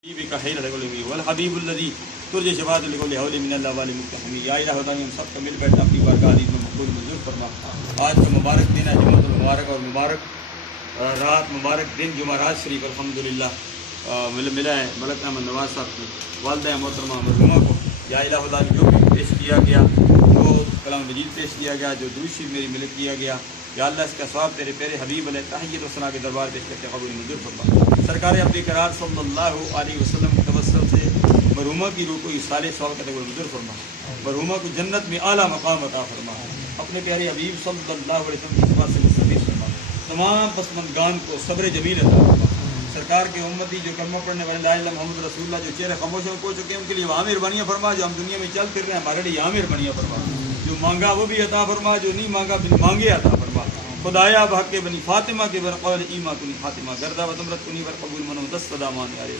हम सब मिल बैठे अपनी बारगाह में मकबूल मंजूर फरमा। आज का मुबारक दिन है, जुम्मतुल मुबारक और मुबारक रात, मुबारक दिन जुमा रात शरीफ अल्हम्दुलिल्लाह मिला है मलक अहमद नवाज साहब की वालदा मोहतरमा मरहुमा को। या इलाहुल्लाह जो भी पेश किया गया, जो कलाम मजीद पेश किया गया, जो दूसरी मेरी मिलत किया गया, या अल्लाह इसका स्वाब तेरे प्यारे हबीब अलैहि तहय्युत व सना के दरबार पेश करके कबूल मंजूर फरमा। सरकार अपने करार सल्लल्लाहु अलैहि वसल्लम के तवस्सुल से मरहुमा की रूह को इसाले स्वाब का कबूल मंजूर फरमा। मरहुमा को जन्नत में आला मकाम अता फरमा। अपने प्यारे हबीब सल्लल्लाहु अलैहि वसल्लम की सिफात से मुस्तफीद फरमा। तमाम पसमंदगान को सब्र जमील अता फरमा। सरकार के उम्मती जो कलमा पढ़ने वाले ला इलाहा इल्लल्लाह मुहम्मद रसूलुल्लाह जो चेहरे खामोश हो चुके हैं, उनके लिए वहाँ मेहरबानियाँ फरमा। जो हम दुनिया में चल फिर रहे हैं, हमारे लिए यहाँ मेहरबानियाँ फरमा। जो मांगा वो भी अता फरमा, जो नहीं मांगा बिन मांगे अता फरमा। खुदाया बहक बनी फातिमा के बरक़ौल ईमा कुनी फातिमा गर्दा व तुमरत कुनी बर कबूल मनो दस सदामान यारे।